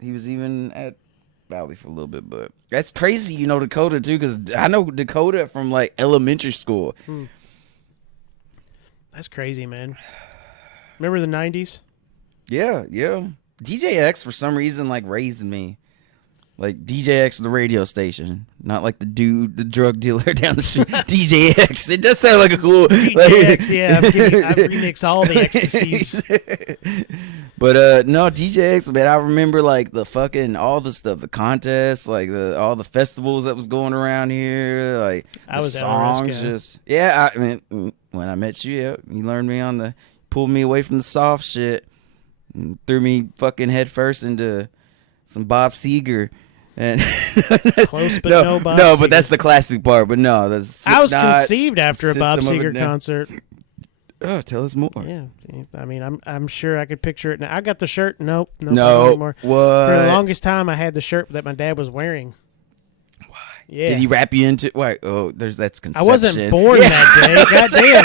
He was even at Valley for a little bit, but that's crazy. You know Dakota too, because I know Dakota from like elementary school. That's crazy, man. Remember the 90s? Yeah. DJ X for some reason like raised me. Like DJ X, the radio station, not like the drug dealer down the street. DJ X, it does sound like a cool. DJ X, yeah. I remix all the ecstasies. But no, DJ X, man. I remember like the fucking all the stuff, the contests, like all the festivals that was going around here, like I the was songs. Just I mean, when I met you, you learned me pulled me away from the soft shit, and threw me fucking head first into some Bob Seger. And close, but no Bob No, Seger. but that's the classic part. But no, that's I was conceived after a Bob Seger concert. Oh, tell us more. Yeah, I mean, I'm sure I could picture it now. I got the shirt. Nope, no anymore. What? For the longest time, I had the shirt that my dad was wearing. Why? Yeah. Did he wrap you into? Why? Oh, that's conception. I wasn't born that day. Goddamn.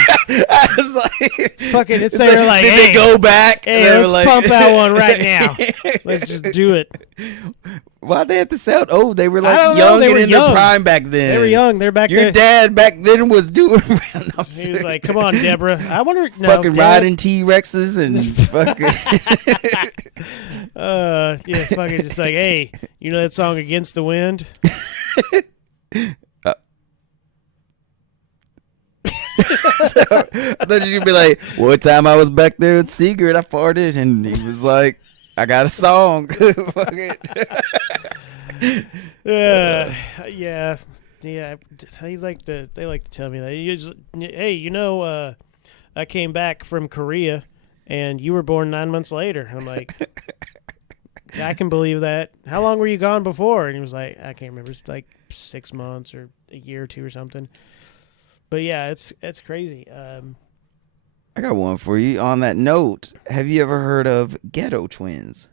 I was like, fucking. It's they were like, did hey, they go back? Hey, let's pump out one right now. Let's just do it. Why'd they have to sound old? They were like young and in their prime back then. They were young. They're back there. Your dad back then was doing. He was like, "Come on, Deborah." I wonder. Fucking riding T-Rexes and fucking. Yeah, fucking just like, hey, you know that song "Against the Wind"? I thought you would be like, one time I was back there at Secret, I farted, and he was like, I got a song. Yeah. They like to tell me that. Hey, I came back from Korea, and you were born 9 months later. I'm like, I can believe that. How long were you gone before? And he was like, I can't remember. It's like 6 months or a year or two or something. But yeah, it's crazy. I got one for you. On that note, have you ever heard of Ghetto twins?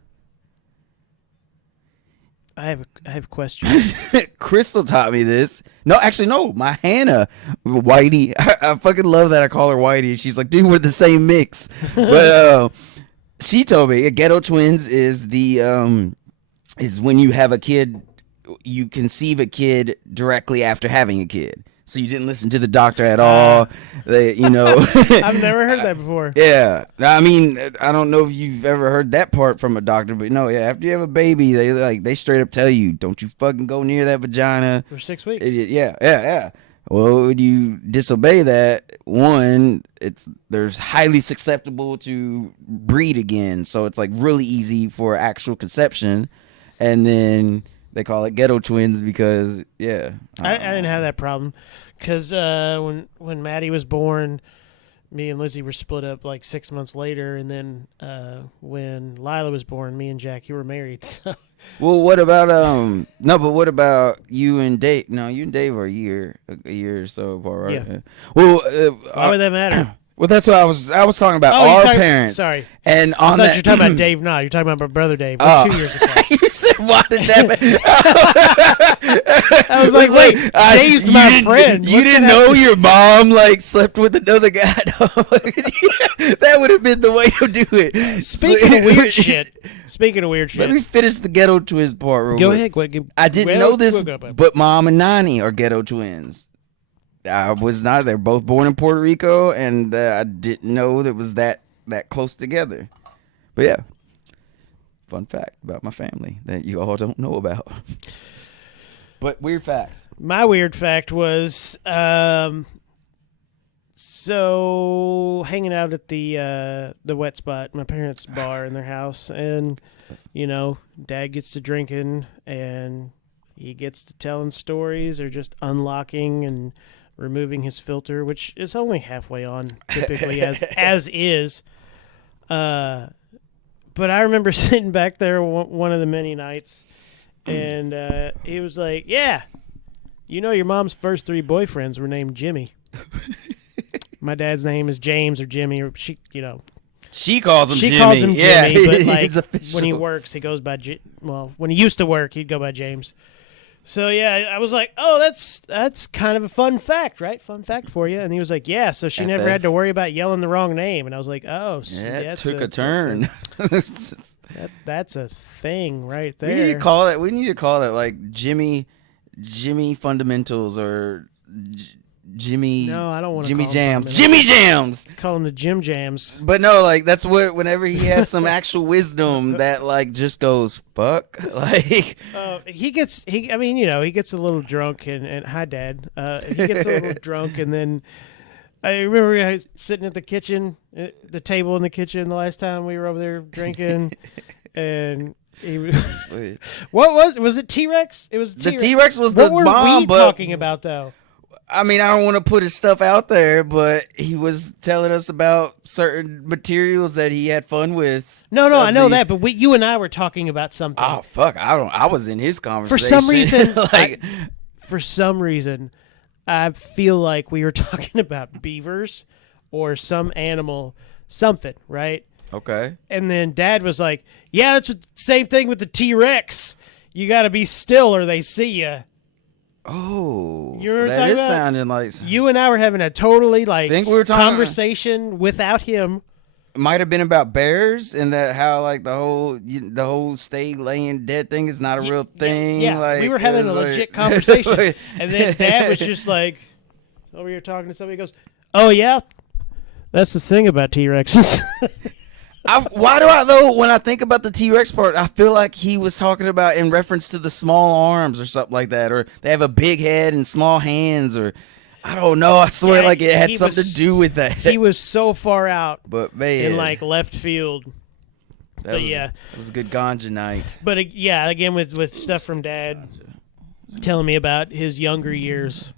I have questions. Crystal taught me this. No, actually, no. My Hannah, Whitey. I fucking love that I call her Whitey. She's like, dude, we're the same mix. But she told me Ghetto twins is is when you have a kid, you conceive a kid directly after having a kid. So you didn't listen to the doctor at all. I've never heard that before. Yeah. I mean, I don't know if you've ever heard that part from a doctor, but no, yeah, after you have a baby, they straight up tell you, don't you fucking go near that vagina. For 6 weeks. Yeah. Well, when you disobey that, one, there's highly susceptible to breed again. So it's like really easy for actual conception. And then they call it ghetto twins because, yeah. I didn't have that problem because when Maddie was born, me and Lizzie were split up like 6 months later. And then when Lila was born, me and Jackie were married. So. Well, what about but what about you and Dave? No, you and Dave are a year or so apart, right? Yeah. Well, why would that matter? Well, that's what I was talking about. Our parents. Sorry. And I thought you're talking about Dave. No, you're talking about my brother Dave. We're 2 years apart. You said, why did that? I was like, wait, Dave's my friend. You didn't know your mom slept with another guy. That would have been the way to do it. Speaking of weird shit. Let me finish the ghetto twins part. Go ahead. I didn't know this, but Mom and Nani are ghetto twins. I was not. They're both born in Puerto Rico, and I didn't know that was that close together. But yeah, fun fact about my family that you all don't know about. But weird fact. My weird fact was, so hanging out at the wet spot, my parents' bar in their house, and Dad gets to drinking, and he gets to telling stories or just unlocking and removing his filter, which is only halfway on typically as is. But I remember sitting back there one of the many nights, and he was like, "Yeah, your mom's first 3 boyfriends were named Jimmy." My dad's name is James or Jimmy, or she calls him Jimmy. She calls him yeah, Jimmy, but when he works, he goes by when he used to work, he'd go by James. So yeah, I was like, "Oh, that's kind of a fun fact, right? Fun fact for you." And he was like, "Yeah." So she never had to worry about yelling the wrong name. And I was like, "Oh, Yeah, it took a turn. That's a thing right We there." need to call it. We need to call it like Jimmy Fundamentals or Jimmy. No, I don't want to Jimmy call Jams. Him Jimmy Jams. call him the Jim Jams. But no, like that's what. Whenever he has some actual wisdom that like just goes fuck. Like He gets I mean, he gets a little drunk and hi Dad. He gets a little drunk and then I remember I was sitting at the kitchen, the table in the kitchen the last time we were over there drinking, and he what was it T-Rex? It was the T-Rex. T-Rex was What the were bomb. we talking about though? I mean, I don't want to put his stuff out there, but he was telling us about certain materials that he had fun with. No, I know that, but you and I were talking about something. Oh fuck! I was in his conversation. For some reason, like, for some reason, I feel like we were talking about beavers or some animal, something, right? okay. And then Dad was like, "Yeah, it's the same thing with the T-Rex. You got to be still or they see you." Oh, You know what I'm that talking is about? sounding like You and I were having a totally Think we were talking- conversation without him. might have been about bears and that how like the whole stay laying dead thing is not a real thing. Yeah, like, we were having a it's like- legit conversation, and then Dad was just like over here talking to somebody. He goes, "Oh yeah, that's the thing about T-Rexes." Why do I though? When I think about the T-Rex part, I feel like he was talking about in reference to the small arms or something like that, or they have a big head and small hands, or I don't know. I swear, Yeah, like it had he something was- to do with that. He was so far out but man, in like left field. that yeah. it was a good ganja night. But yeah, again with stuff from Dad telling me about his younger years,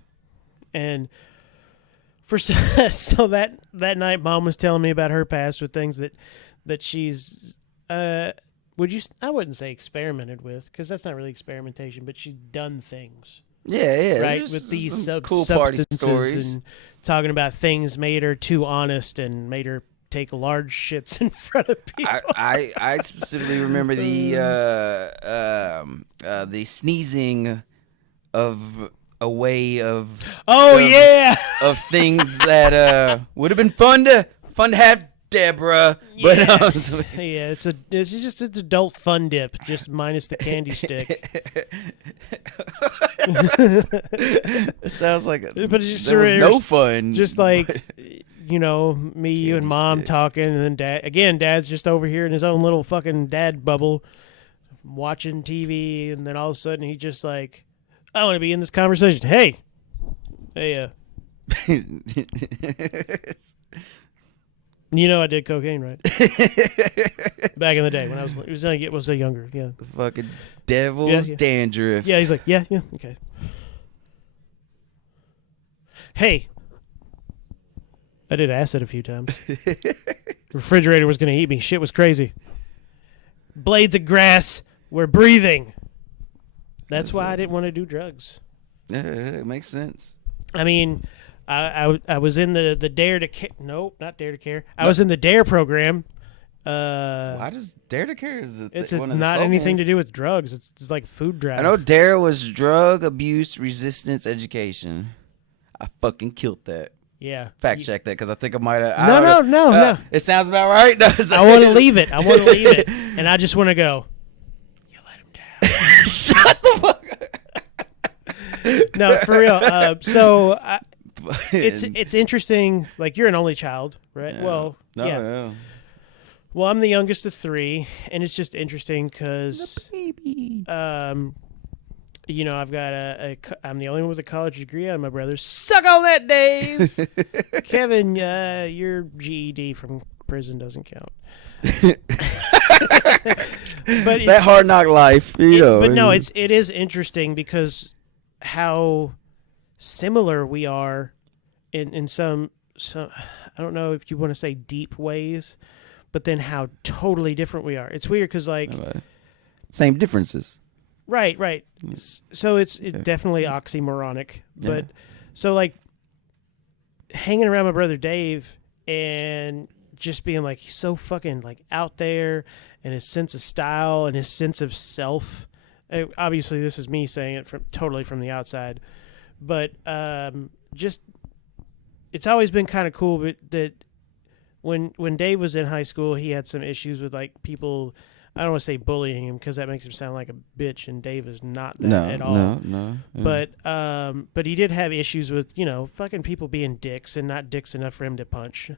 and so that night, Mom was telling me about her past with things that she's I wouldn't say experimented with because that's not really experimentation, but she's done things. Yeah, Right, there's with these some cool party substances stories. and talking about things made her too honest and made her take large shits in front of people. I specifically remember the sneezing of a way of Oh of, yeah, of things that would have been fun to have Deborah, but yeah. It's just it's adult fun dip, just minus the candy stick. It sounds like But it's just there was no fun. Just like me, you, and Candy Mom stick. talking, and then Dad's just over here in his own little fucking dad bubble, watching TV, and then all of a sudden he just like, I want to be in this conversation. Hey, I did cocaine, right? Back in the day when I was younger. Yeah. Fucking devil's Yeah. dandruff. Yeah. He's like, yeah, okay. Hey, I did acid a few times. Refrigerator was gonna eat me. Shit was crazy. Blades of grass were breathing. That's why I didn't want to do drugs. Yeah, it makes sense. I mean, I was in the Dare to Care. Nope, not Dare to Care. I was in the Dare program. Why does Dare to Care is It's one of the not anything to slogans? do with drugs. It's like food drive. I know Dare was drug abuse resistance education. I fucking killed that. Yeah. Fact check that because I think I might have. No. It sounds about right. I want to leave it. And I just want to go. You let him down. Shut the fuck. No, for real. It's interesting. Like you're an only child, right? Yeah. Well, No, yeah. yeah. Well, I'm the youngest of three, and it's just interesting because, Baby. I've got I'm the only one with a college degree out of my brothers. Suck on that, Dave. Kevin, your GED from prison doesn't count. But That hard knock life, but no, it is interesting because how similar we are in some I don't know if you want to say deep ways, but then how totally different we are. It's weird because like same differences. right. So it's definitely oxymoronic, but so like hanging around my brother Dave and just being like he's so fucking like out there and his sense of style and his sense of self obviously this is me saying it totally from the outside, but just it's always been kind of cool that when Dave was in high school, he had some issues with like people. I don't want to say bullying him because that makes him sound like a bitch, and Dave is not that at all. No. Yeah. But he did have issues with fucking people being dicks and not dicks enough for him to punch.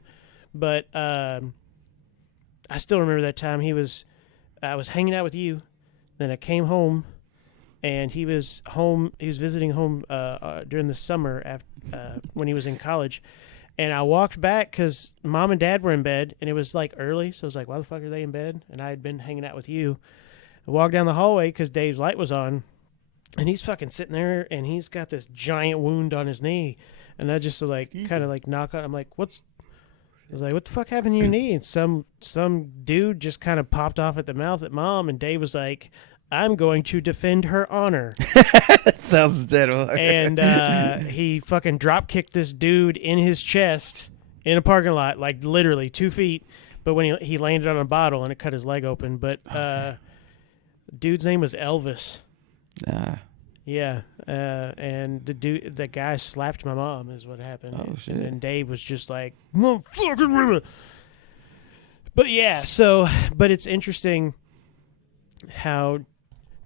But I still remember that time I was hanging out with you, then I came home, and he was home. He was visiting home during the summer after when he was in college. And I walked back because Mom and Dad were in bed, and it was like early. So I was like, why the fuck are they in bed? And I had been hanging out with you. I walked down the hallway because Dave's light was on, and he's fucking sitting there, and he's got this giant wound on his knee. And I just kind of like knock on. I'm like, I was like, what the fuck happened to your knee? And some dude just kind of popped off at the mouth at Mom, and Dave was like, I'm going to defend her honor. That sounds dead on. And he fucking drop kicked this dude in his chest in a parking lot, like literally 2 feet. But when he landed on a bottle and it cut his leg open. But dude's name was Elvis. Yeah. And the guy slapped my mom is what happened. Oh, shit. And then Dave was just like, motherfucking. But yeah, but it's interesting how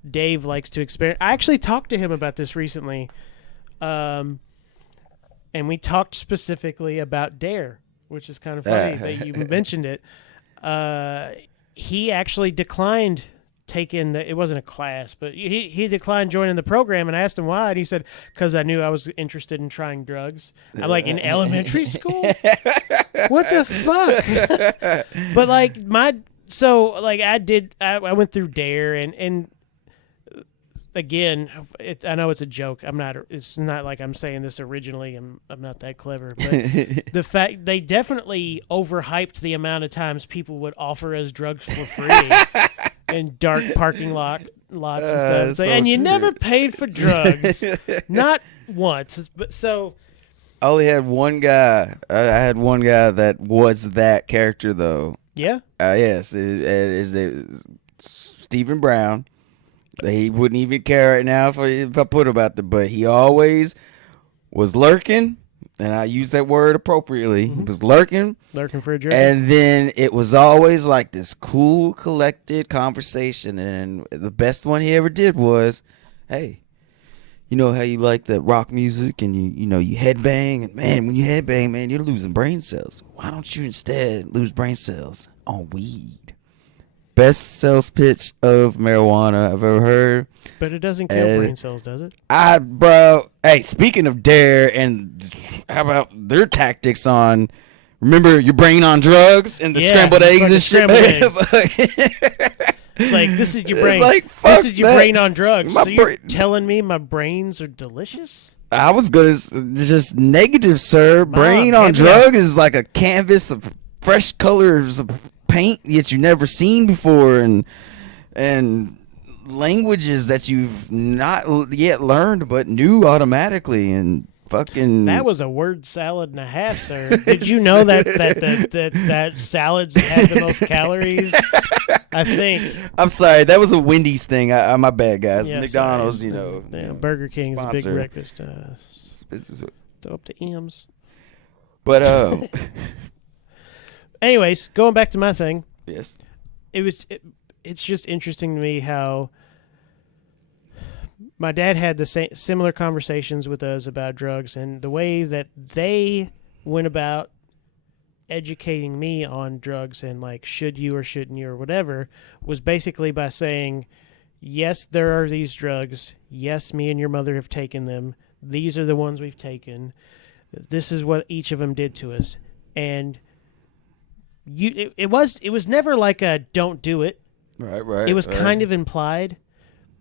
Dave likes to experiment. I actually talked to him about this recently, and we talked specifically about Dare, which is kind of funny that you mentioned it. He actually declined taking it wasn't a class, but he declined joining the program, and I asked him why, and he said, because I knew I was interested in trying drugs. I'm like, in elementary school? What the fuck? But like I went through Dare and again, I know it's a joke. It's not like I'm saying this originally. I'm not that clever, but the fact they definitely overhyped the amount of times people would offer us drugs for free in dark parking lots and stuff. And you never paid for drugs, not once. But so I only had one guy. I had one guy that was that character though. Yeah. Yes, it is Stephen Brown. He wouldn't even care right now if I put him out there, but he always was lurking, and I use that word appropriately. Mm-hmm. He was lurking for a drink, and then it was always like this cool, collected conversation. And the best one he ever did was, "Hey, you know how you like the rock music and you headbang, and man, when you headbang, man, you're losing brain cells. Why don't you instead lose brain cells on weed?" Best sales pitch of marijuana I've ever heard. But it doesn't kill brain cells, does it? Bro, hey, speaking of Dare, and how about their tactics on, remember your brain on drugs and the scrambled eggs and shit? It's like, this is your brain. Like, this is your brain on drugs. So you're telling me my brains are delicious? I was going to just negative, sir. Brain on drug is like a canvas of fresh colors of paint that you've never seen before, and languages that you've not yet learned but knew automatically, and fucking that was a word salad and a half, sir. Did you know that salads have the most calories? I think. I'm sorry, that was a Wendy's thing. My bad, guys. Yeah, McDonald's, Burger King's a big sponsor. breakfast. Throw up to M's. But anyways, going back to my thing. Yes. It's just interesting to me how my dad had the similar conversations with us about drugs, and the way that they went about educating me on drugs and like should you or shouldn't you or whatever was basically by saying, yes, there are these drugs. Yes, me and your mother have taken them. These are the ones we've taken. This is what each of them did to us. And it was never like a don't do it. Right. It was kind of implied,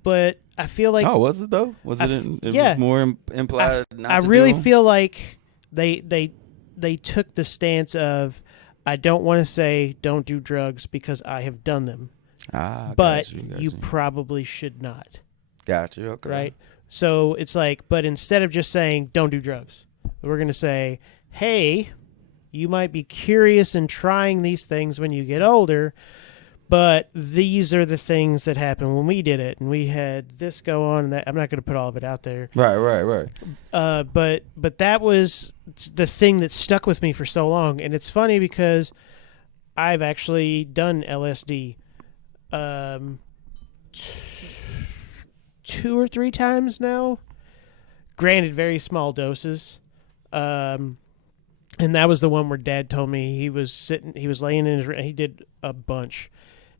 but I feel like was it though? Was it? It was more implied. I really feel like they took the stance of, I don't want to say don't do drugs because I have done them, but you probably should not. Got you. Okay. Right. So it's like, but instead of just saying don't do drugs, we're going to say, hey, you might be curious in trying these things when you get older, But these are the things that happened when we did it, and we had this go on. And that I'm not going to put all of it out there. Right. But that was the thing that stuck with me for so long, and it's funny because I've actually done LSD, um, 2 or 3 times now. Granted, very small doses. And that was the one where Dad told me he was laying in his. He did a bunch,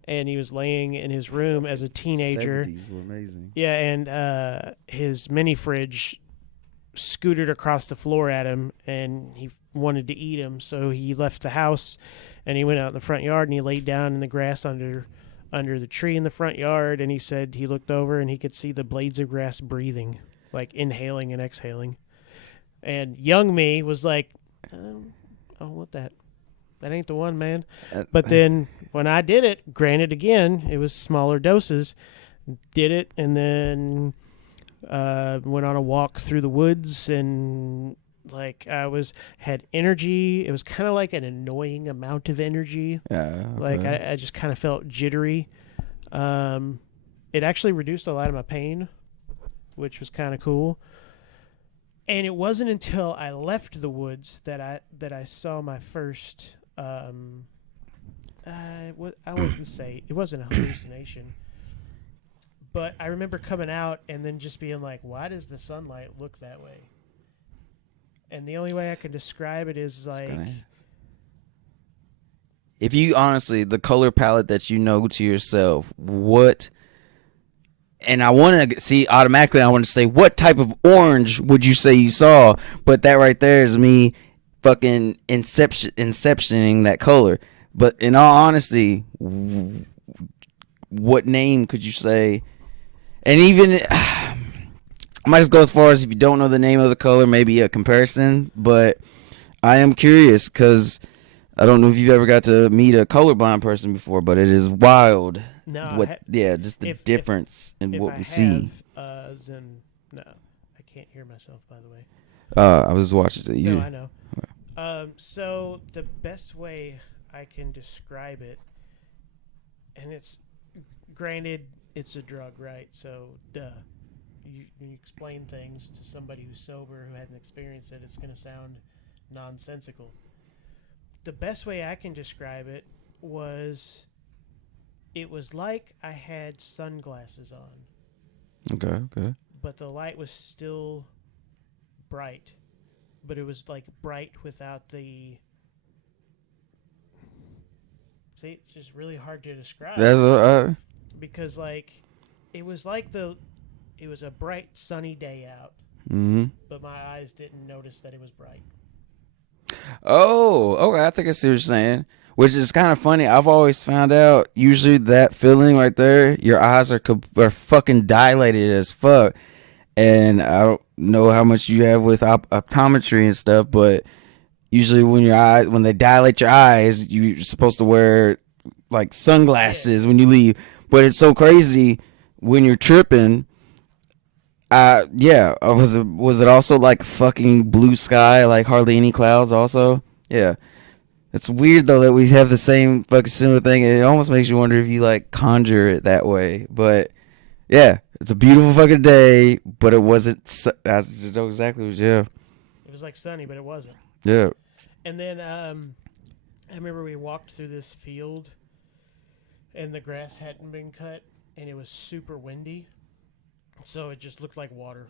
and he was laying in his room as a teenager. 70s were amazing. Yeah, and his mini fridge scooted across the floor at him, and he wanted to eat him, so he left the house, and he went out in the front yard, and he laid down in the grass under the tree in the front yard, and he said he looked over and he could see the blades of grass breathing, like inhaling and exhaling. And young me was like, oh, what that ain't the one, man. But then when I did it, granted, again, it was smaller doses, did it, and then went on a walk through the woods, and like had energy. It was kind of like an annoying amount of energy. Yeah. Okay. Like I just kind of felt jittery. It actually reduced a lot of my pain, which was kind of cool. And it wasn't until I left the woods that I saw my first. I wouldn't say it wasn't a hallucination, but I remember coming out and then just being like, "Why does the sunlight look that way?" And the only way I can describe it is like, if you honestly, the color palette that you know to yourself, what? And I want to see automatically. I want to say, what type of orange would you say you saw? But that right there is me, fucking inceptioning that color. But in all honesty, what name could you say? And even I might just go as far as, if you don't know the name of the color, maybe a comparison. But I am curious because I don't know if you've ever got to meet a colorblind person before, but it is wild. no, Just the difference in what we see. Then no, I can't hear myself. By the way, I was watching it. no, I know. So the best way I can describe it, and it's granted it's a drug, right? So duh. You explain things to somebody who's sober, who hasn't experienced it, it's going to sound nonsensical. The best way I can describe it was like I had sunglasses on. Okay. But the light was still bright. But it was like bright without the... See, it's just really hard to describe. That's because like it was like it was a bright sunny day out. Mm-hmm. But my eyes didn't notice that it was bright. Oh, okay. I think I see what you're saying. Which is kind of funny. I've always found out, usually that feeling right there, your eyes are fucking dilated as fuck. And I don't know how much you have with optometry and stuff, but usually when they dilate your eyes, you're supposed to wear like sunglasses when you leave. But it's so crazy when you're tripping. Was it also like fucking blue sky, like hardly any clouds also? Yeah. It's weird though that we have the same fucking similar thing. It almost makes you wonder if you like conjure it that way. But yeah, it's a beautiful fucking day, but it wasn't. I just know exactly what. Yeah. It was like sunny, but it wasn't. Yeah. And then I remember we walked through this field, and the grass hadn't been cut, and it was super windy, so it just looked like water.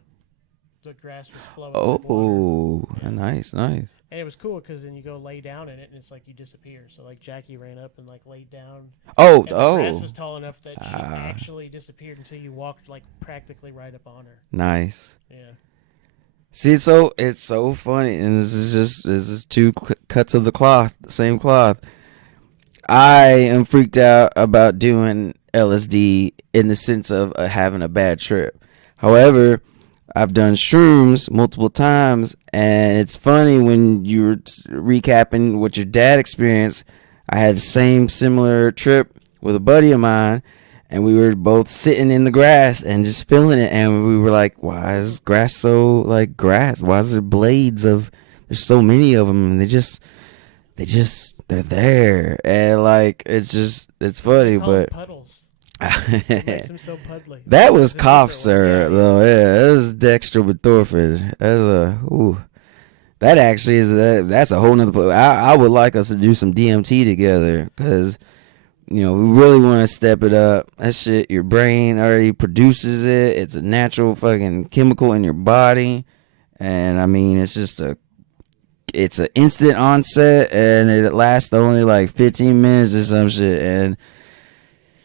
The grass was flowing. Like water. Yeah. Nice. And it was cool because then you go lay down in it, and it's like you disappear. So like Jackie ran up and like laid down. The grass was tall enough that she actually disappeared until you walked like practically right up on her. Nice. Yeah. See, it's so funny, and this is two cuts of the same cloth. I am freaked out about doing LSD in the sense of having a bad trip. However, I've done shrooms multiple times, and it's funny when you were recapping what your dad experienced. I had the similar trip with a buddy of mine, and we were both sitting in the grass and just feeling it, and we were like, why is grass so like grass? Why is there blades of, there's so many of them, and they just they're there, and like it's They funny, call them but puddles. It makes them so puddly. that was It's a cough different one. syrup, though. Yeah, it was dextromethorphan. That actually is that's a whole nother. I would like us to do some DMT together, because we really want to step it up. That shit, your brain already produces it. It's a natural fucking chemical in your body, and I mean, it's an instant onset, and it lasts only like 15 minutes or some shit, and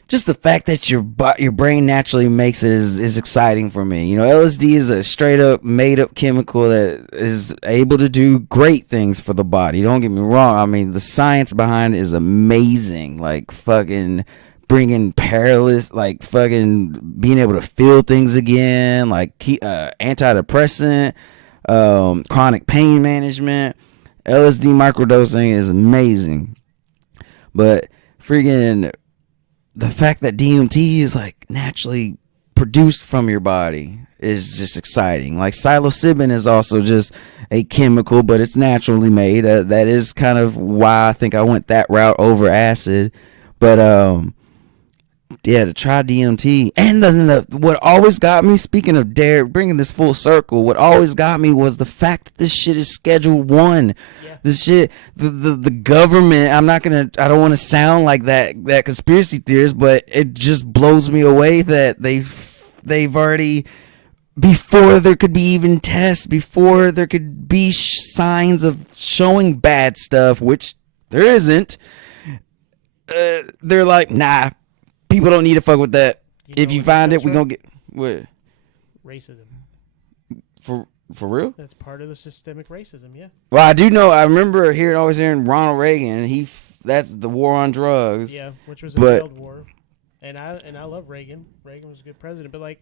just the fact that your brain naturally makes it is exciting for me. LSD is a straight up made up chemical that is able to do great things for the body. Don't get me wrong. I mean, the science behind it is amazing. Like fucking bringing paralysis, like fucking being able to feel things again, like antidepressant, chronic pain management. LSD microdosing is amazing, but freaking the fact that DMT is like naturally produced from your body is just exciting. Like psilocybin is also just a chemical, but it's naturally made. That is kind of why I think I went that route over acid. But yeah, to try DMT, and then what always got me, speaking of bringing this full circle, what always got me was the fact that this shit is Schedule 1. Yeah. This shit, the government. I don't want to sound like that conspiracy theorist, but it just blows me away that they've already, before there could be even tests, before there could be signs of showing bad stuff, which there isn't. They're like, nah, people don't need to fuck with that. If you find it, we gonna get what? Racism. For real? That's part of the systemic racism, yeah. Well, I do know. I remember always hearing Ronald Reagan. That's the war on drugs. Yeah, which was a failed war. And I love Reagan. Reagan was a good president. But like,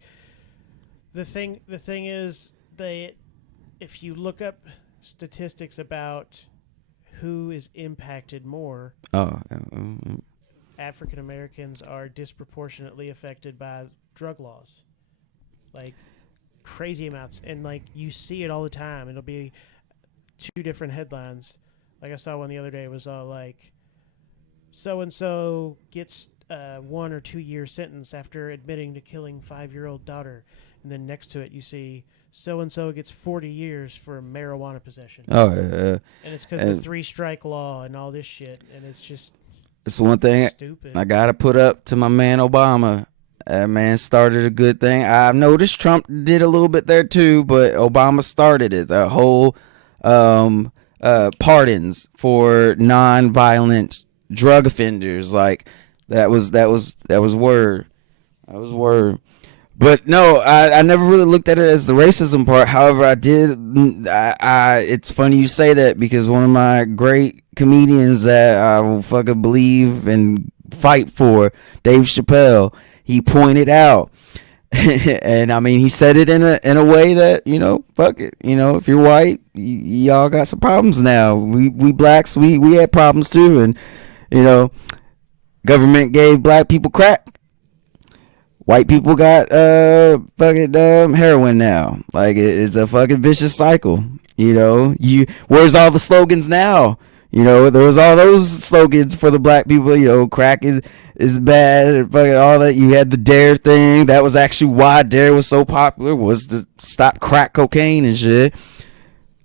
the thing is, if you look up statistics about who is impacted more, African Americans are disproportionately affected by drug laws. Like, crazy amounts, and like you see it all the time. It'll be 2 different headlines. Like I saw one the other day. It was all like, so and so gets 1 or 2 year sentence after admitting to killing 5-year-old daughter, and then next to it you see so and so gets 40 years for marijuana possession. And it's because of the 3-strike law and all this shit, and it's one thing stupid. I gotta put up to my man Obama. That man started a good thing. I've noticed Trump did a little bit there too, but Obama started it. The whole pardons for non-violent drug offenders. Like that was word. That was word. But no, I never really looked at it as the racism part. However, I did. It's funny you say that, because one of my great comedians that I will fucking believe and fight for, Dave Chappelle, he pointed out, and I mean, he said it in a way that, fuck it, if you're white, y'all got some problems now. We blacks, we had problems too, and government gave black people crack. White people got fucking heroin now. Like, it's a fucking vicious cycle. Where's all the slogans now? There was all those slogans for the black people. Crack is bad. Fucking all that. You had the Dare thing. That was actually why Dare was so popular, was to stop crack cocaine and shit.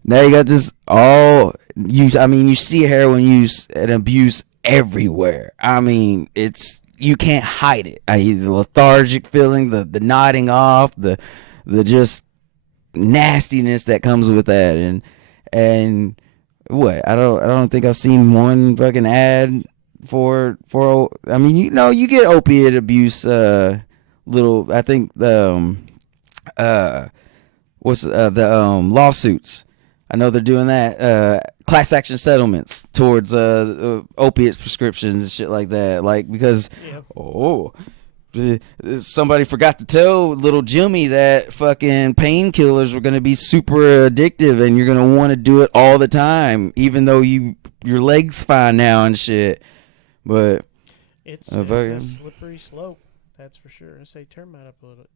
Now you got this all use. I mean, you see heroin use and abuse everywhere. I mean, you can't hide it. The lethargic feeling, the nodding off, the just nastiness that comes with that, and what? I don't think I've seen one fucking ad for. I mean, you get opiate abuse. I think the lawsuits. I know they're doing that. Class action settlements towards opiate prescriptions and shit like that. Like, because somebody forgot to tell little Jimmy that fucking painkillers were gonna be super addictive, and you're gonna want to do it all the time, even though your leg's fine now and shit. But it's a slippery slope, that's for sure. I say turn that up a little.